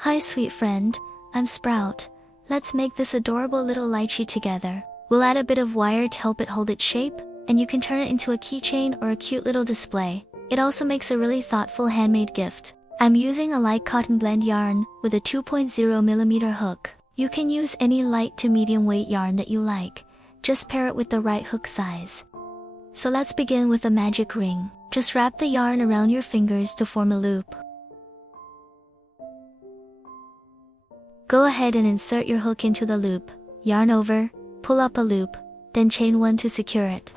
Hi sweet friend, I'm Sprout. Let's make this adorable little lychee together. We'll add a bit of wire to help it hold its shape, and you can turn it into a keychain or a cute little display. It also makes a really thoughtful handmade gift. I'm using a light cotton blend yarn with a 2.0mm hook. You can use any light to medium weight yarn that you like. Just pair it with the right hook size. So let's begin with a magic ring. Just wrap the yarn around your fingers to form a loop. Go ahead and insert your hook into the loop, yarn over, pull up a loop, then chain one to secure it.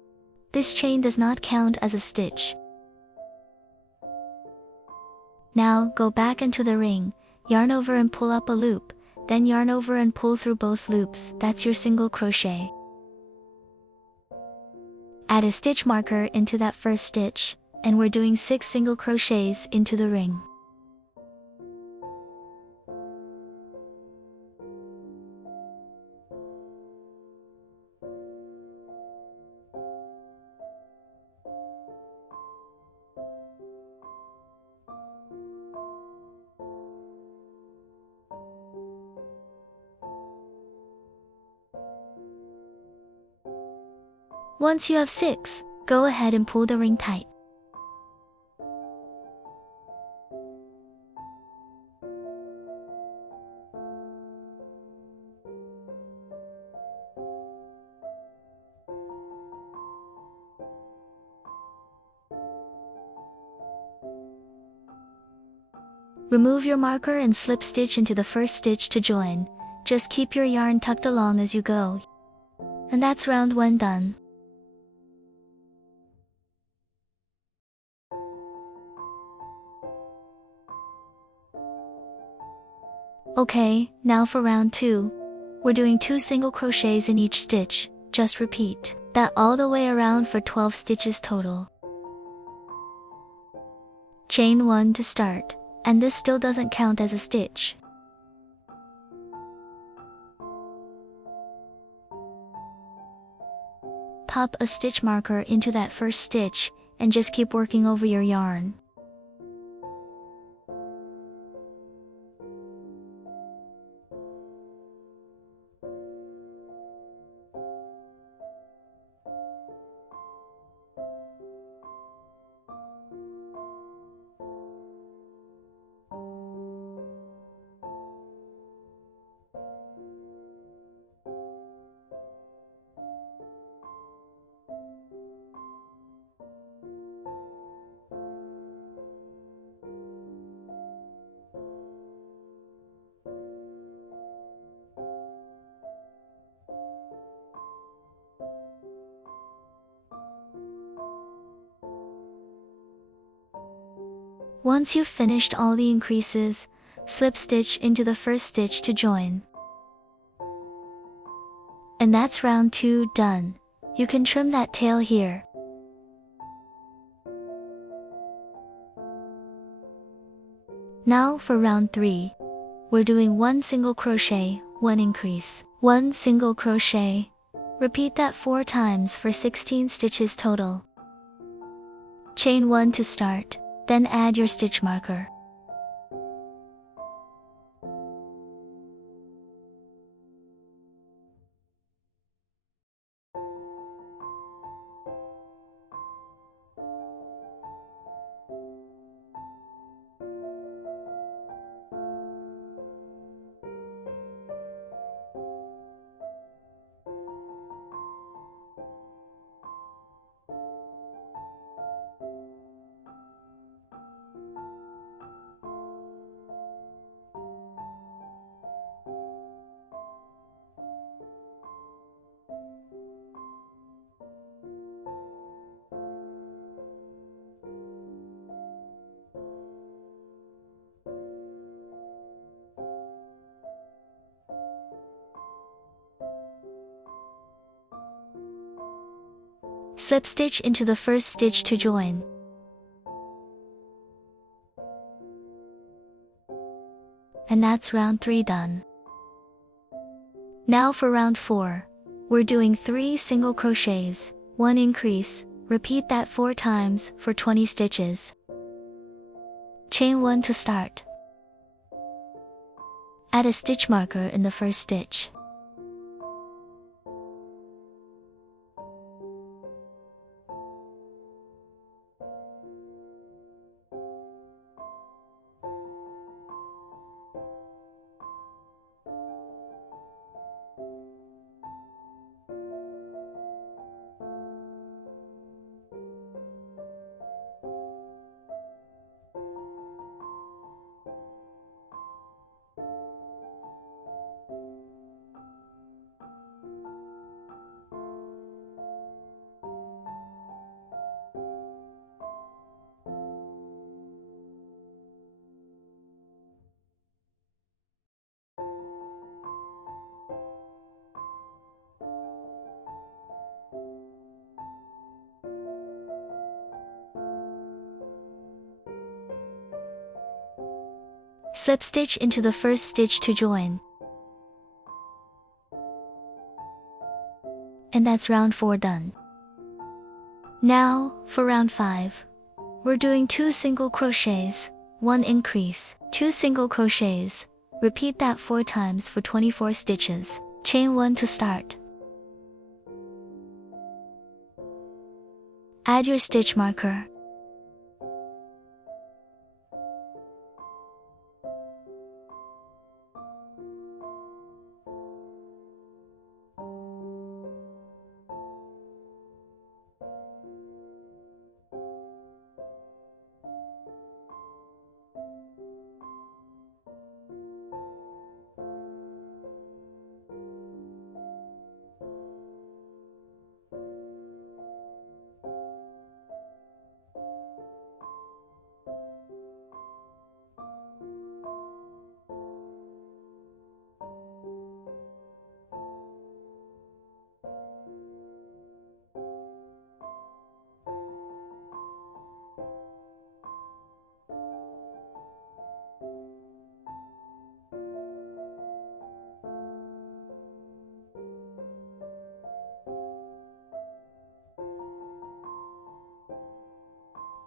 This chain does not count as a stitch. Now go back into the ring, yarn over and pull up a loop, then yarn over and pull through both loops. That's your single crochet. Add a stitch marker into that first stitch, and we're doing 6 single crochets into the ring. Once you have 6, go ahead and pull the ring tight. Remove your marker and slip stitch into the first stitch to join. Just keep your yarn tucked along as you go. And that's round 1 done. Okay, now for round 2. We're doing 2 single crochets in each stitch. Just repeat that all the way around for 12 stitches total. Chain 1 to start, and this still doesn't count as a stitch. Pop a stitch marker into that first stitch, and just keep working over your yarn. Once you've finished all the increases, slip stitch into the first stitch to join. And that's round 2 done. You can trim that tail here. Now for round 3. We're doing 1 single crochet, 1 increase, 1 single crochet. Repeat that 4 times for 16 stitches total. Chain 1 to start. Then add your stitch marker. Slip stitch into the first stitch to join. And that's round 3 done. Now for round 4. We're doing 3 single crochets, 1 increase, repeat that 4 times for 20 stitches. Chain 1 to start. Add a stitch marker in the first stitch. Slip stitch into the first stitch to join. And that's round 4 done. Now, for round 5. We're doing 2 single crochets, 1 increase, 2 single crochets. Repeat that 4 times for 24 stitches. Chain 1 to start. Add your stitch marker.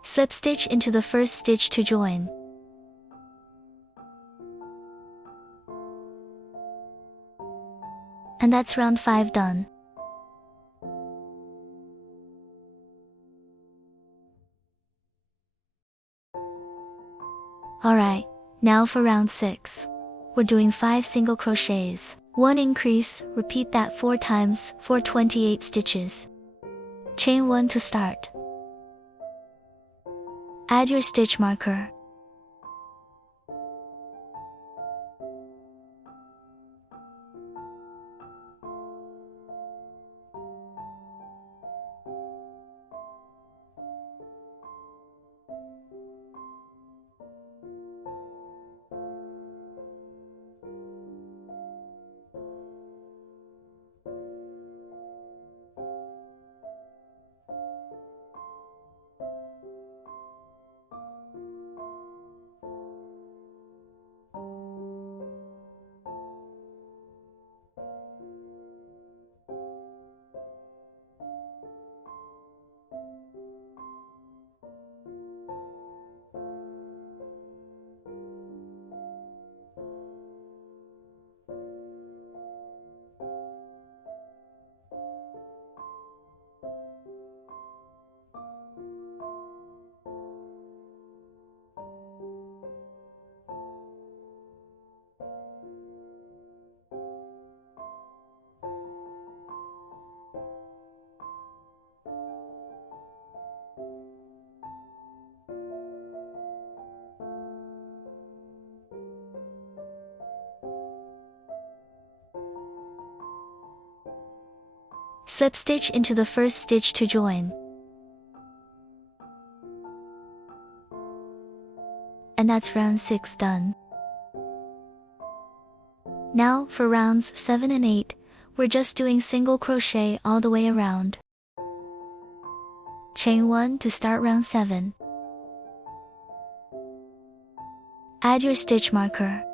Slip stitch into the first stitch to join. And that's round 5 done. Alright, now for round 6. We're doing 5 single crochets, 1 increase. Repeat that 4 times for 28 stitches. Chain 1 to start. Add your stitch marker. Slip stitch into the first stitch to join. And that's round 6 done. Now, for rounds 7 and 8, we're just doing single crochet all the way around. Chain 1 to start round 7. Add your stitch marker.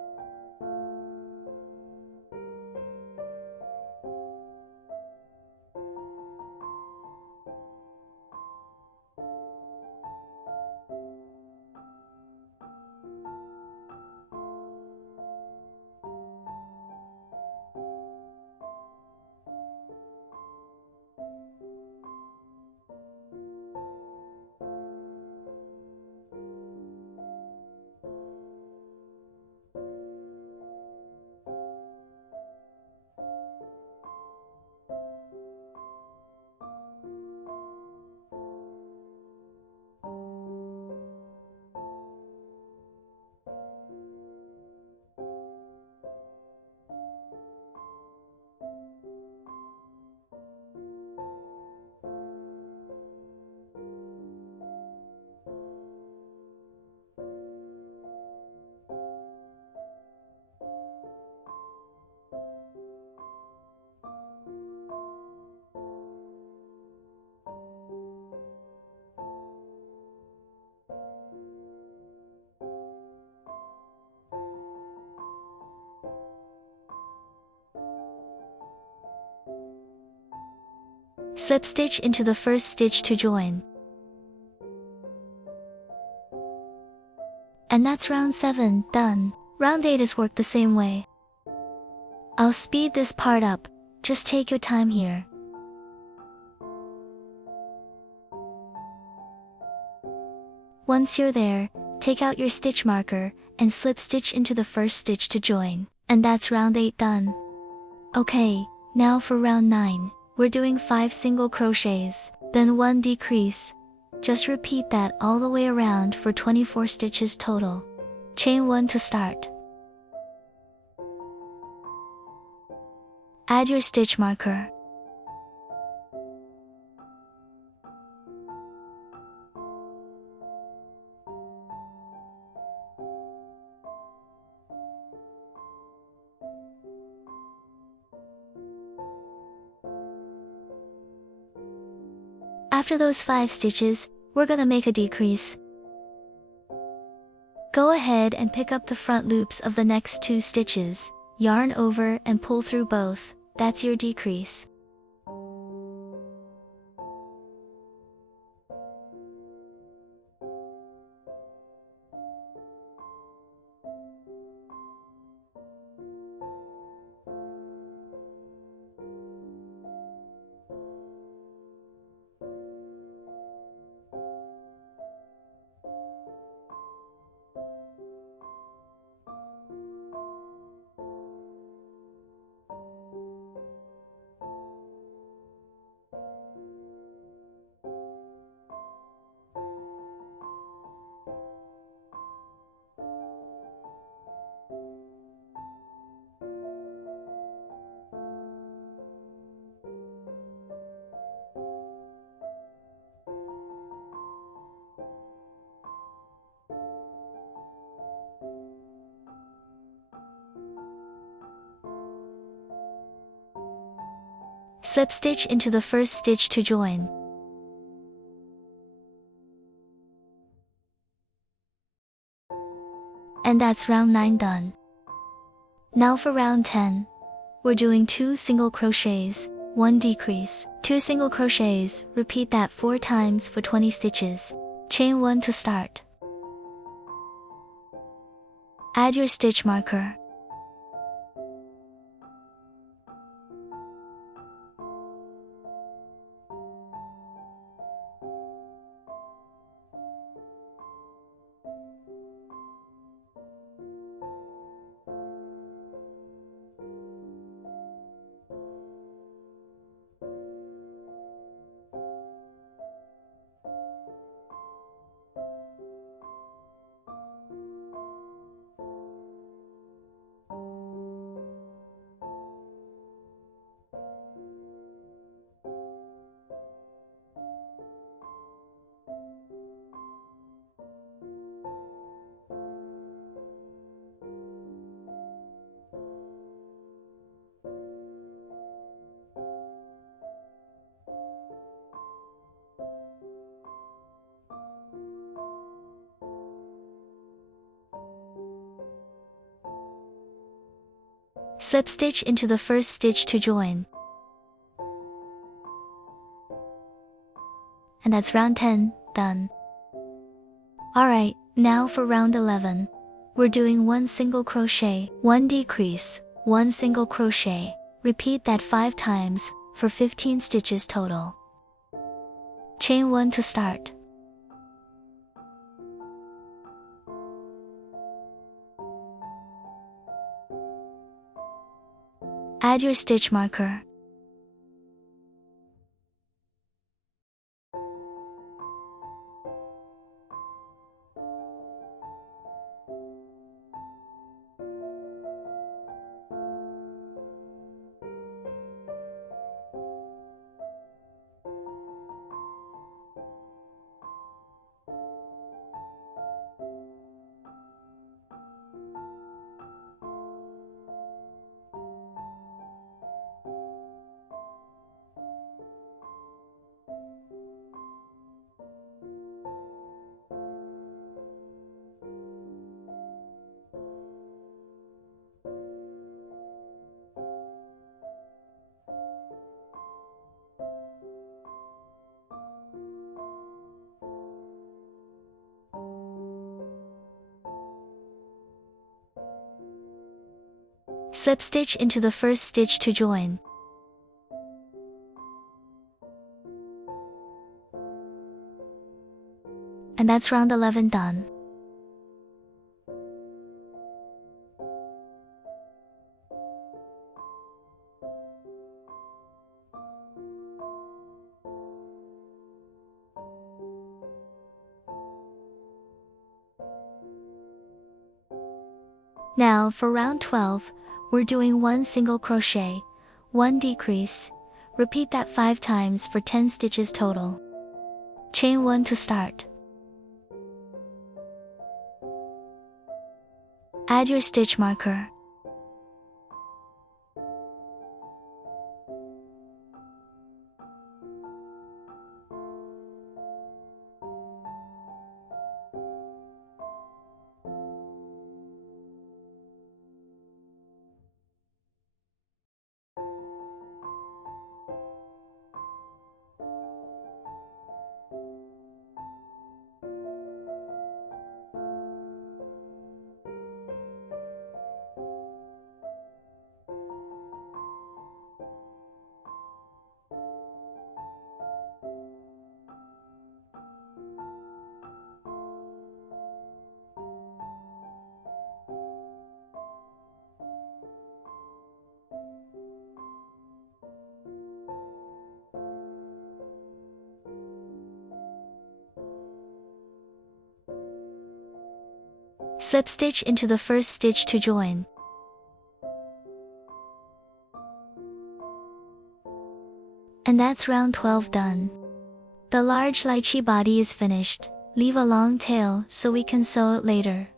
Slip stitch into the first stitch to join. And that's round 7, done. Round 8 is worked the same way. I'll speed this part up, just take your time here. Once you're there, take out your stitch marker, and slip stitch into the first stitch to join. And that's round 8 done. Okay, now for round 9, we're doing 5 single crochets, then 1 decrease. Just repeat that all the way around for 24 stitches total. Chain 1 to start. Add your stitch marker. After those 5 stitches, we're gonna make a decrease. Go ahead and pick up the front loops of the next 2 stitches, yarn over and pull through both. That's your decrease. Slip stitch into the first stitch to join. And that's round 9 done. Now for round 10. We're doing 2 single crochets, 1 decrease, 2 single crochets, repeat that 4 times for 20 stitches. Chain 1 to start. Add your stitch marker. Slip stitch into the first stitch to join. And that's round 10, done. Alright, now for round 11. We're doing 1 single crochet, 1 decrease, 1 single crochet. Repeat that 5 times, for 15 stitches total. Chain 1 to start. Add your stitch marker. Slip stitch into the first stitch to join. And that's round 11 done. Now for round 12, we're doing 1 single crochet, 1 decrease. Repeat that 5 times for 10 stitches total. Chain 1 to start. Add your stitch marker. Slip stitch into the first stitch to join. And that's round 12 done. The large lychee body is finished. Leave a long tail so we can sew it later.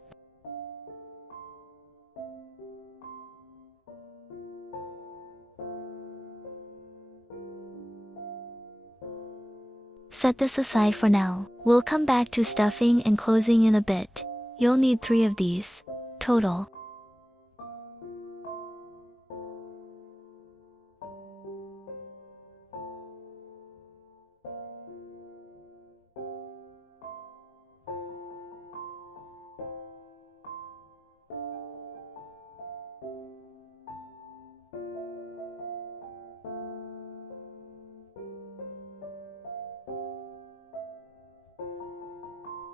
Set this aside for now. We'll come back to stuffing and closing in a bit. You'll need 3 of these, total.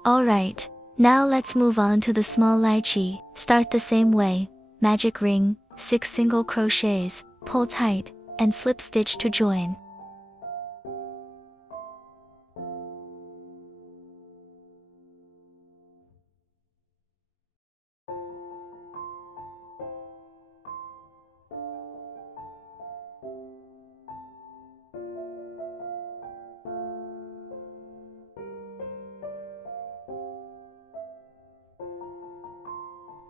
Alright, now let's move on to the small lychee. Start the same way, magic ring, 6 single crochets, pull tight, and slip stitch to join.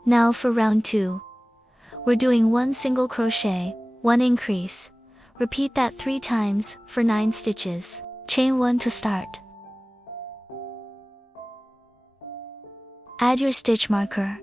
Now for round 2. We're doing 1 single crochet, 1 increase. Repeat that 3 times for 9 stitches. Chain 1 to start. Add your stitch marker.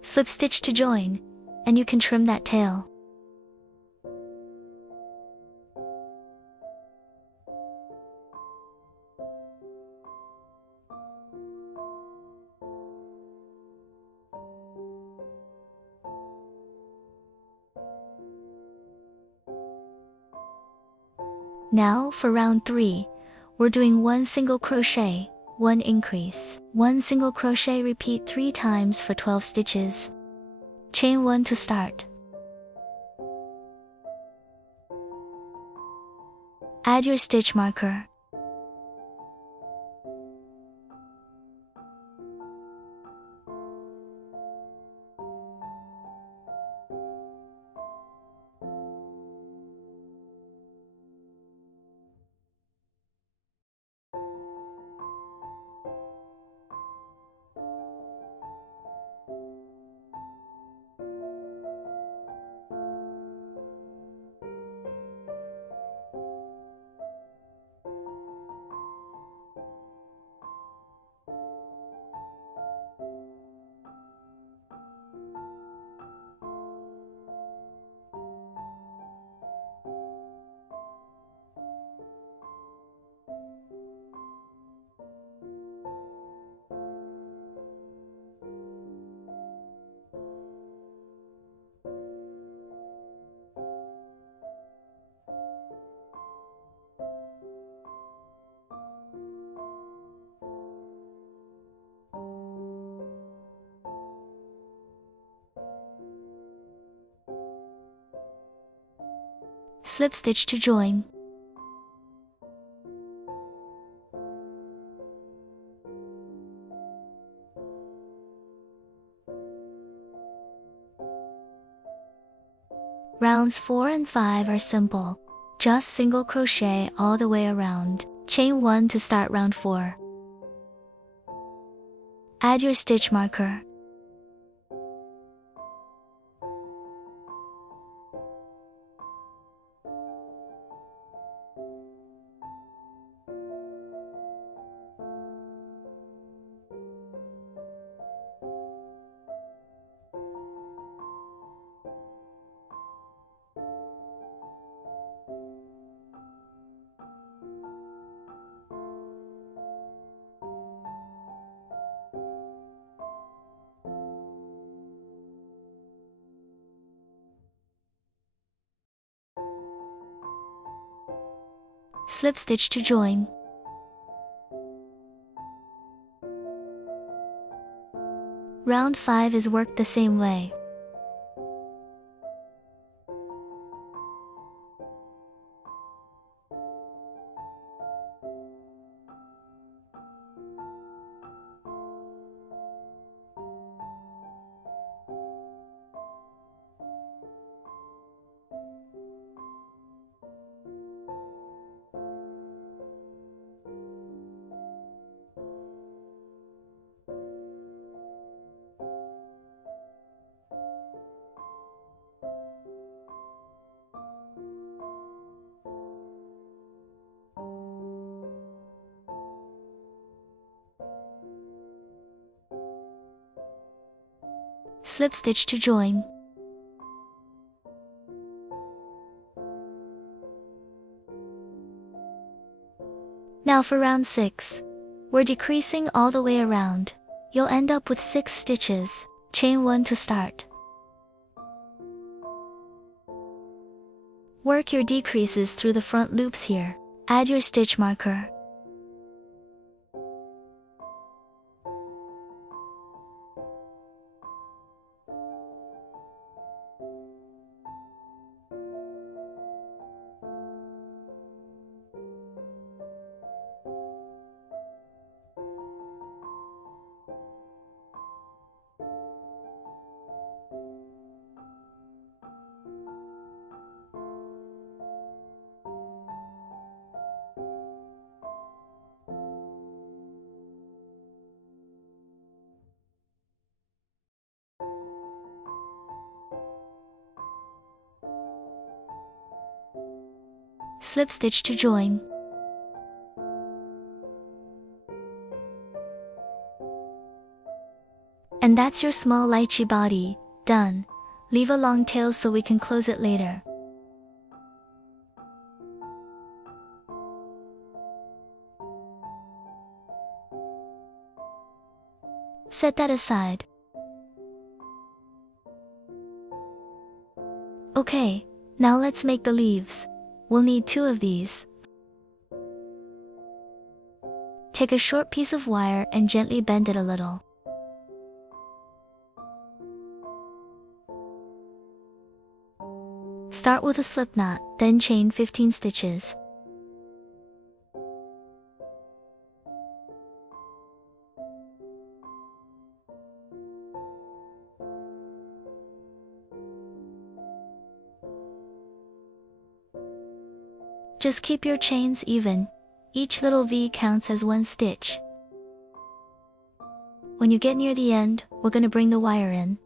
Slip stitch to join, and you can trim that tail. Now for round 3, we're doing 1 single crochet, 1 increase. 1 single crochet, repeat 3 times for 12 stitches. Chain 1 to start. Add your stitch marker. Slip stitch to join. Rounds 4 and 5 are simple. Just single crochet all the way around. Chain 1 to start round 4. Add your stitch marker. Slip stitch to join. Round 5 is worked the same way. Slip stitch to join. Now for round 6. We're decreasing all the way around. You'll end up with 6 stitches. Chain 1 to start. Work your decreases through the front loops here. Add your stitch marker. Slip stitch to join. And that's your small lychee body, done. Leave a long tail so we can close it later. Set that aside. Okay, now let's make the leaves. We'll need 2 of these. Take a short piece of wire and gently bend it a little. Start with a slip knot, then chain 15 stitches. Just keep your chains even. Each little V counts as 1 stitch. When you get near the end, we're going to bring the wire in.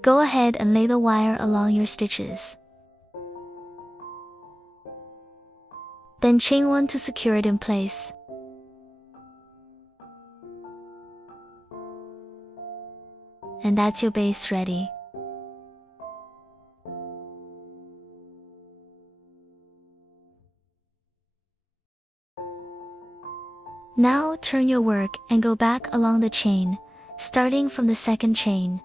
Go ahead and lay the wire along your stitches. Then chain 1 to secure it in place. And that's your base ready. Now turn your work and go back along the chain, starting from the second chain.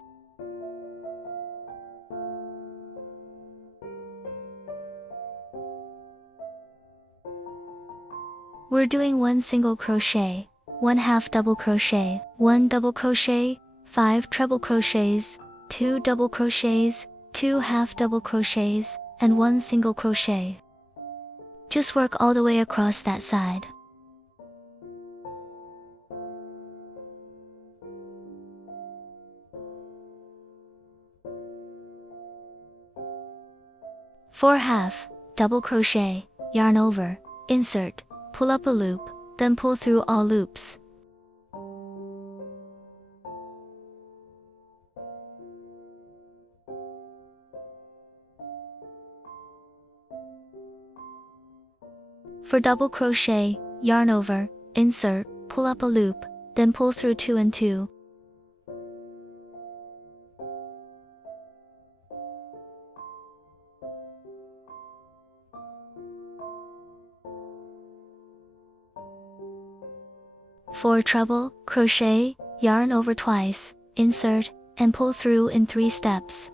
We're doing 1 single crochet, 1 half double crochet, 1 double crochet, 5 treble crochets, 2 double crochets, 2 half double crochets, and 1 single crochet. Just work all the way across that side. For half, double crochet, yarn over, insert, pull up a loop, then pull through all loops. For double crochet, yarn over, insert, pull up a loop, then pull through 2 and 2. For treble crochet, yarn over twice, insert, and pull through in 3 steps.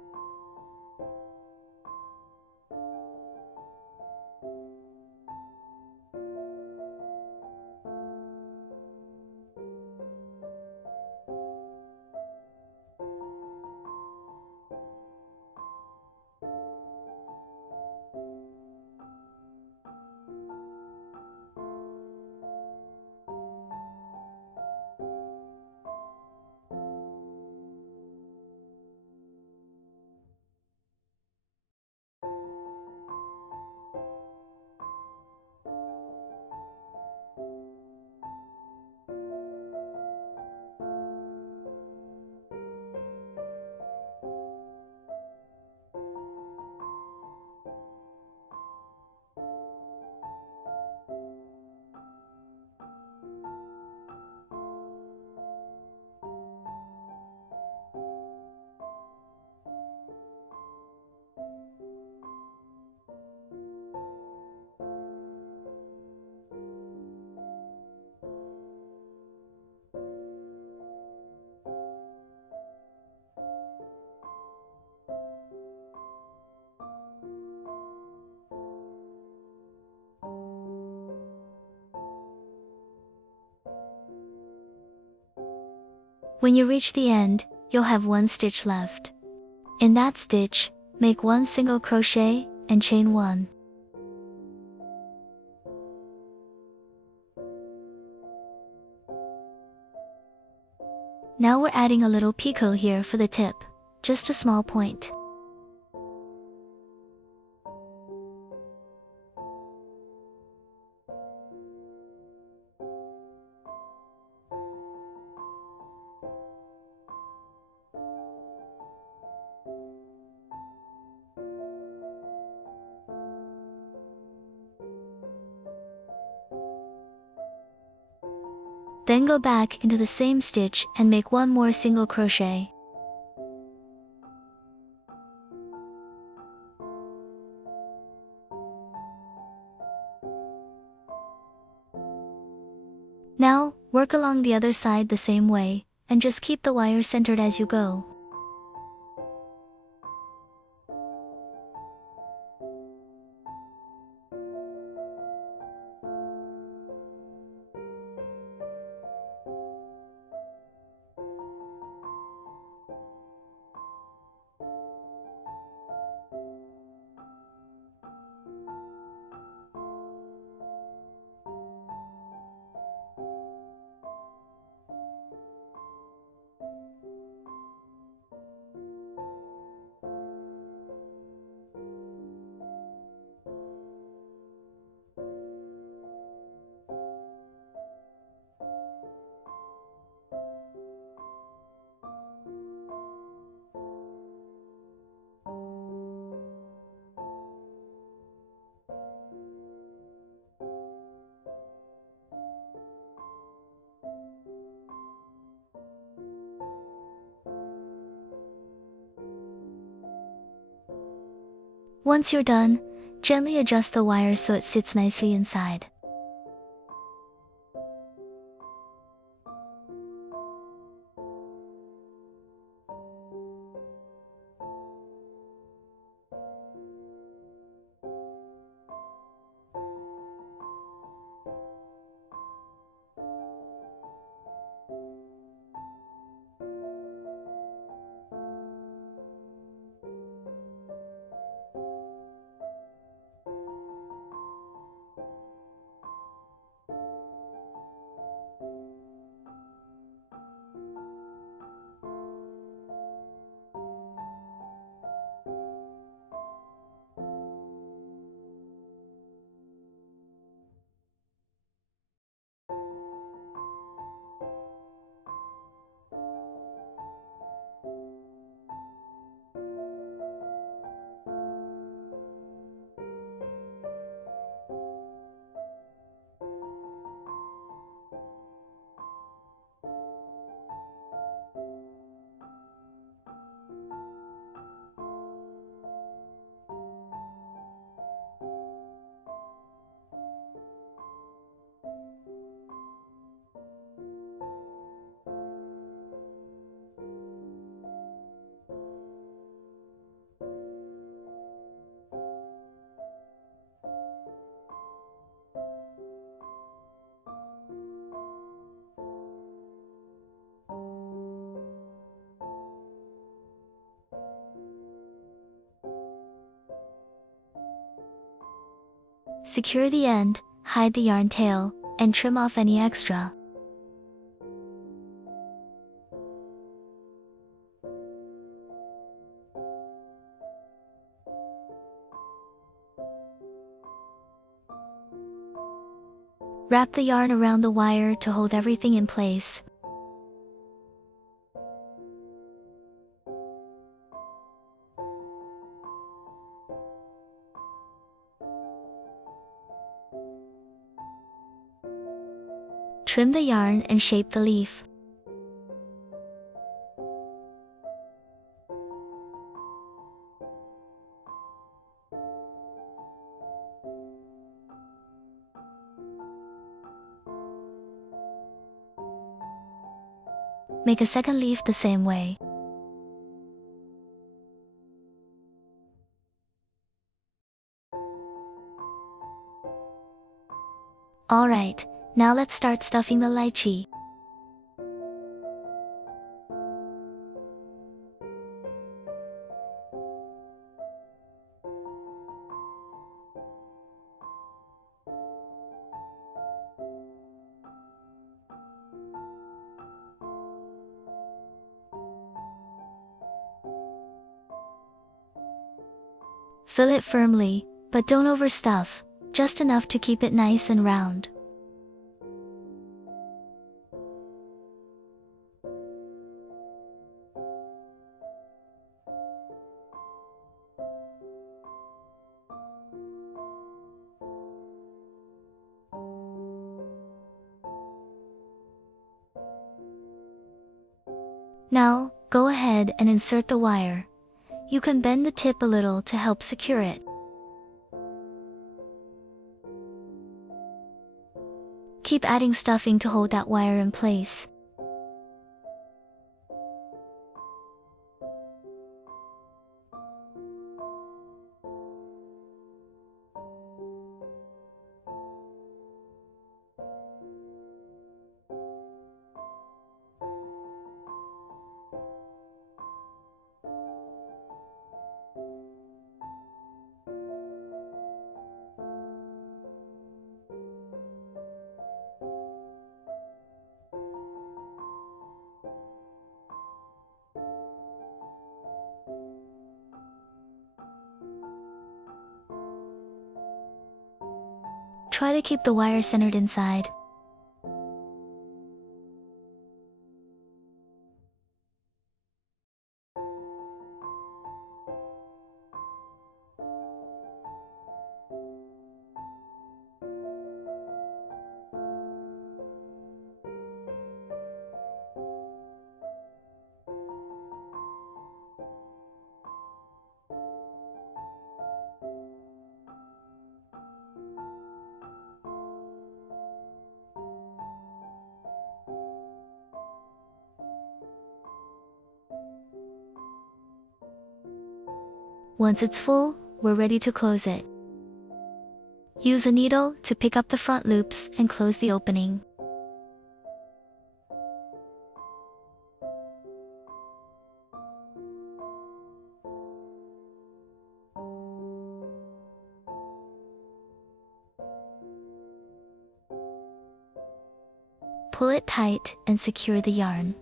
When you reach the end, you'll have 1 stitch left. In that stitch, make 1 single crochet and chain 1. Now we're adding a little picot here for the tip, just a small point. Then go back into the same stitch and make 1 more single crochet. Now, work along the other side the same way, and just keep the wire centered as you go. Once you're done, gently adjust the wire so it sits nicely inside. Secure the end, hide the yarn tail, and trim off any extra. Wrap the yarn around the wire to hold everything in place. Trim the yarn and shape the leaf. Make a second leaf the same way. Alright, now let's start stuffing the lychee. Fill it firmly, but don't overstuff, just enough to keep it nice and round. Now, go ahead and insert the wire. You can bend the tip a little to help secure it. Keep adding stuffing to hold that wire in place. Try to keep the wire centered inside. Once it's full, we're ready to close it. Use a needle to pick up the front loops and close the opening. Pull it tight and secure the yarn.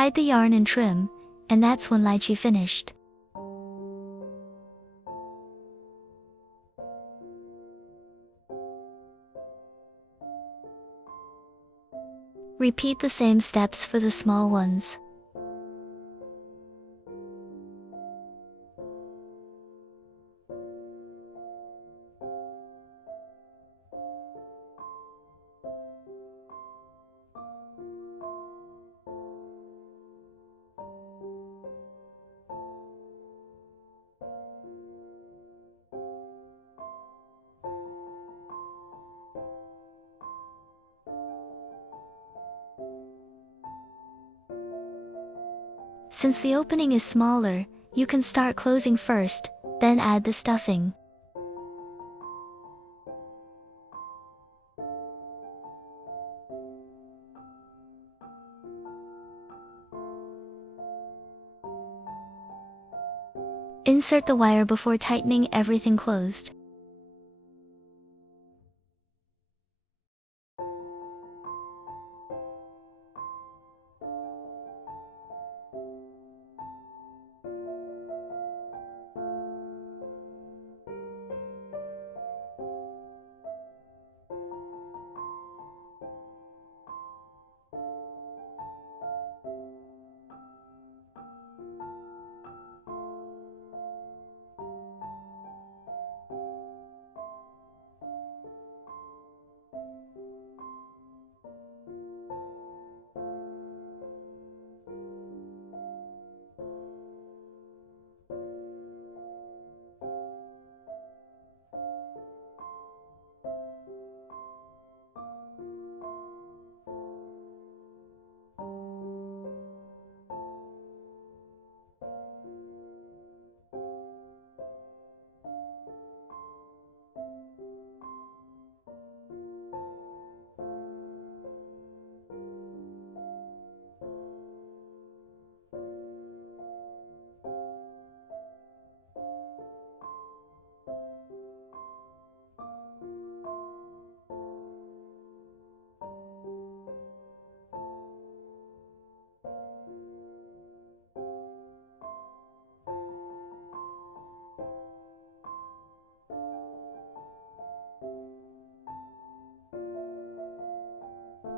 Hide the yarn and trim, and that's one lychee finished. Repeat the same steps for the small ones. Since the opening is smaller, you can start closing first, then add the stuffing. Insert the wire before tightening everything closed.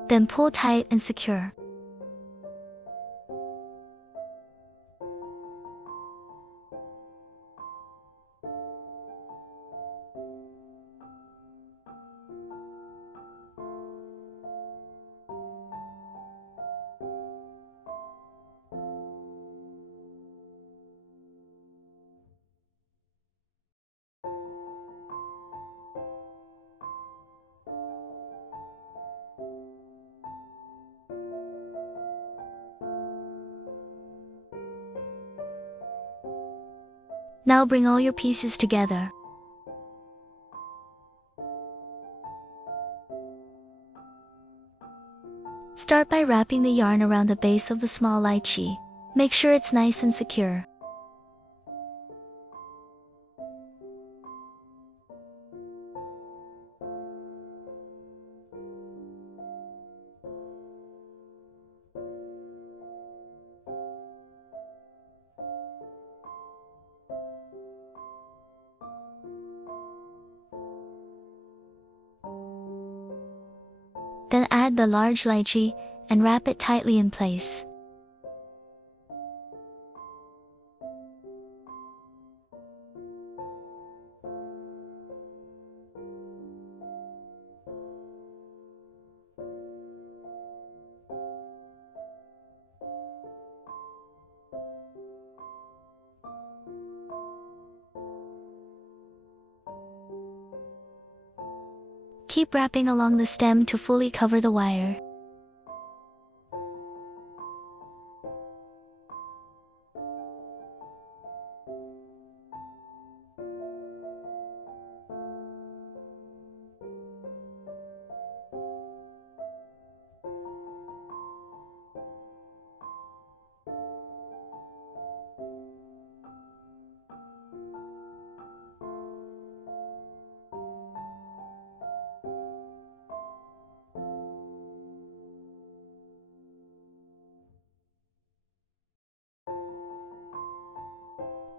Then pull tight and secure. Now bring all your pieces together. Start by wrapping the yarn around the base of the small lychee. Make sure it's nice and secure. Then add the large lychee and wrap it tightly in place. Keep wrapping along the stem to fully cover the wire.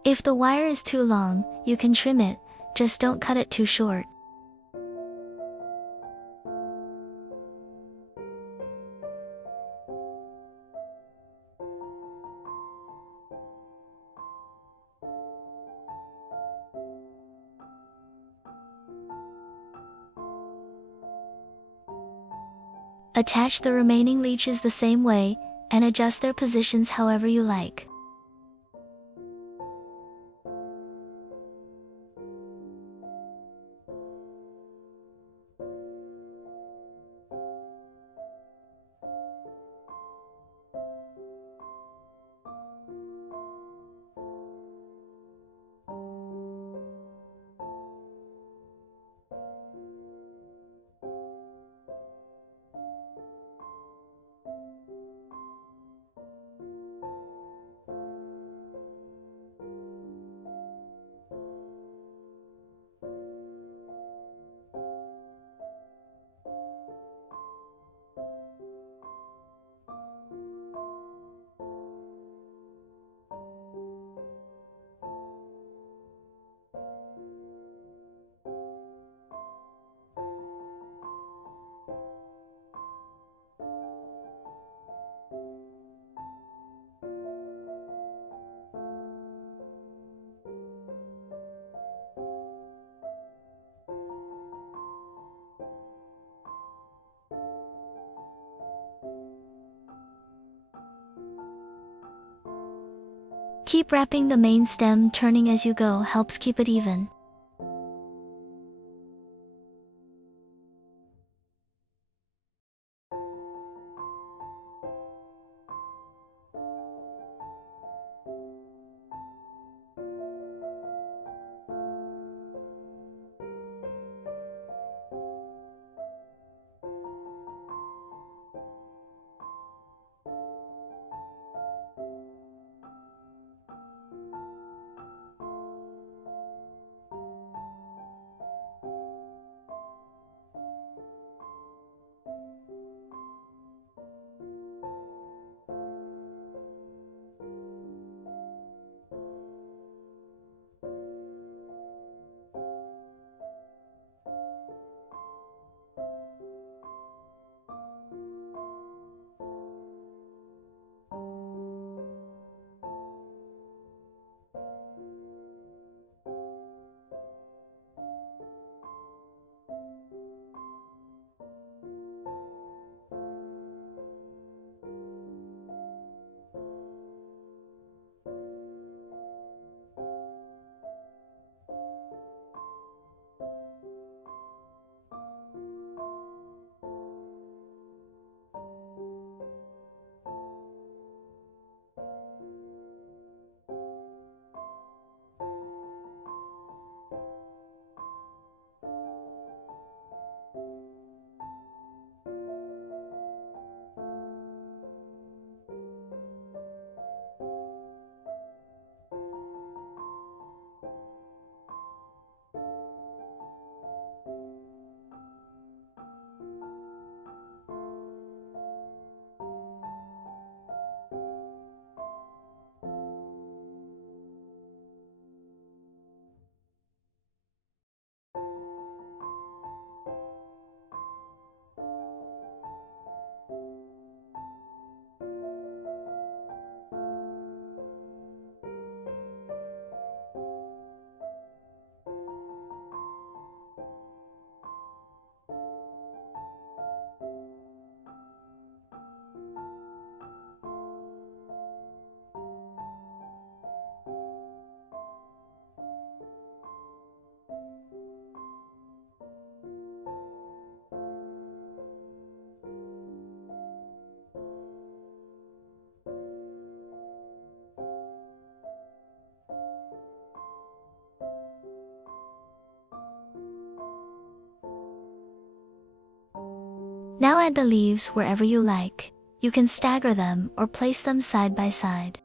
If the wire is too long, you can trim it, just don't cut it too short. Attach the remaining leeches the same way, and adjust their positions however you like. Keep wrapping the main stem, turning as you go helps keep it even. Now add the leaves wherever you like. You can stagger them or place them side by side.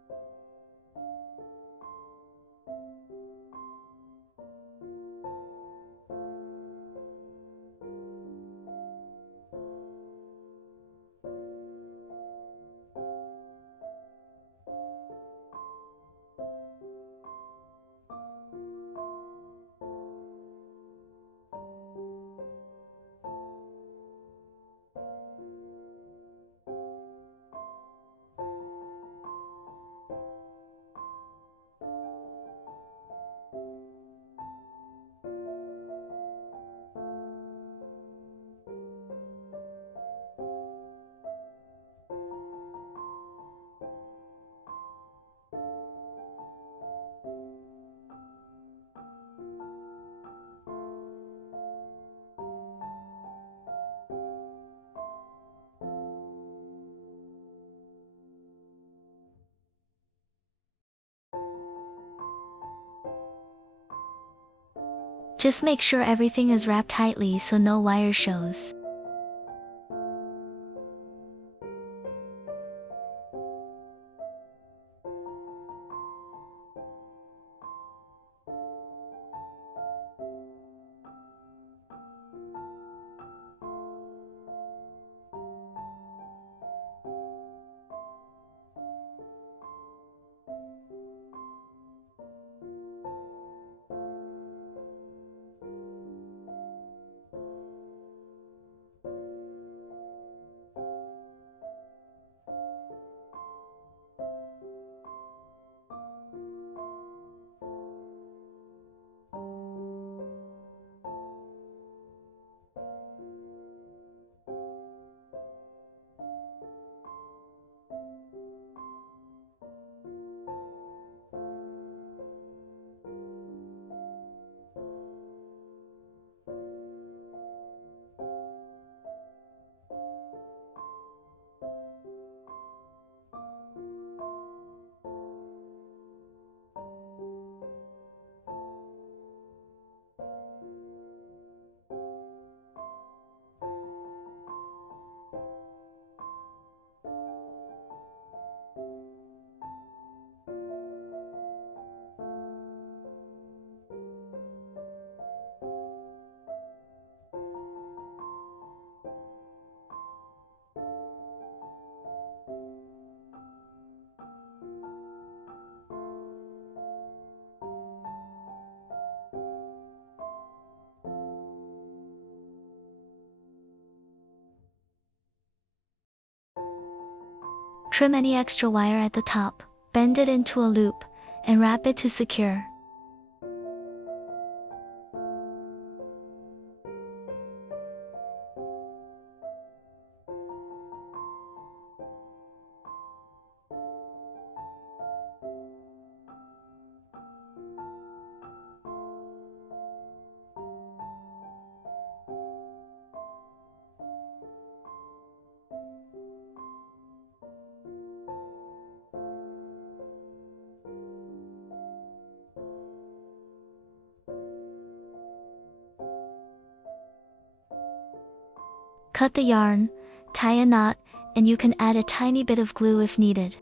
Just make sure everything is wrapped tightly so no wire shows. Trim any extra wire at the top, bend it into a loop, and wrap it to secure. Cut the yarn, tie a knot, and you can add a tiny bit of glue if needed.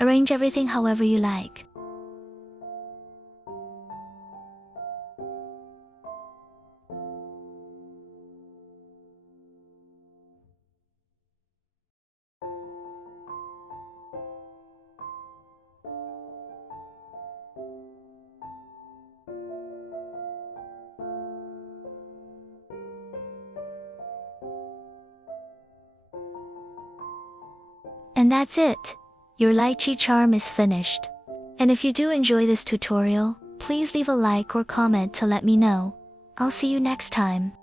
Arrange everything however you like. And that's it! Your lychee charm is finished. And if you do enjoy this tutorial, please leave a like or comment to let me know. I'll see you next time.